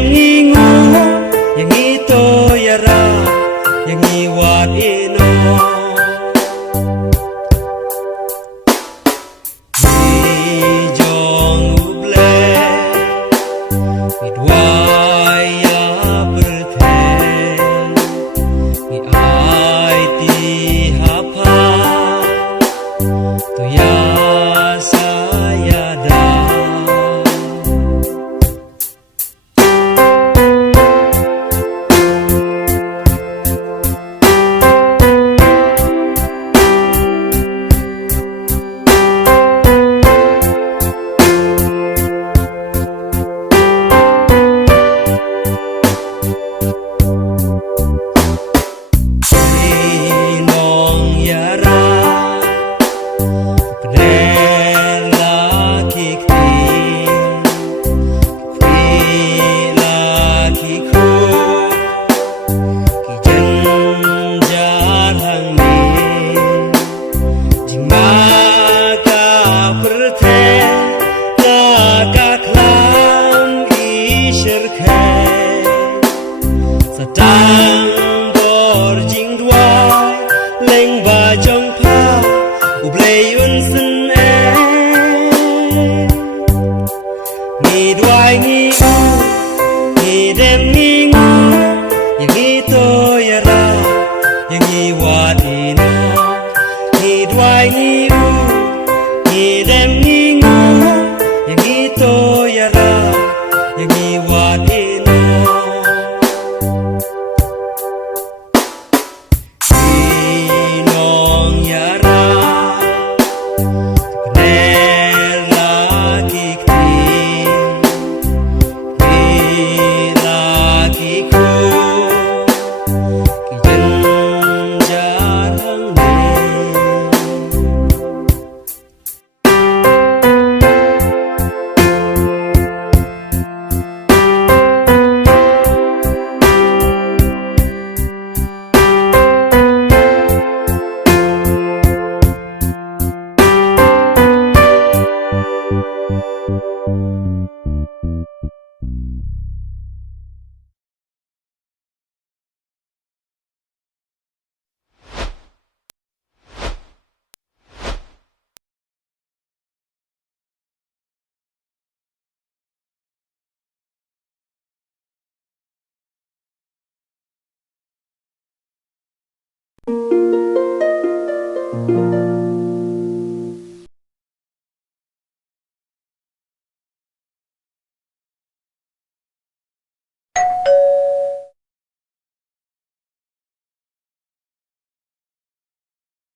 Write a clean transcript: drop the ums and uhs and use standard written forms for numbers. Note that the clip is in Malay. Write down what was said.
อย่างนี้งูอย่างนี้โตยาราอย่างนี้วาดเอนอจองอุบเลมิดวายาเปรเทมิอายตีหาพาตัวยาสายาดาSedang berjingdua leng bajong pa ublayun sene mi duai ngi u mi dem ngi ngu yang itu ya ra yang ngi wa di no mi duai ngi u mi dem ngi ngu yang itu ya ra yang ngi wa di no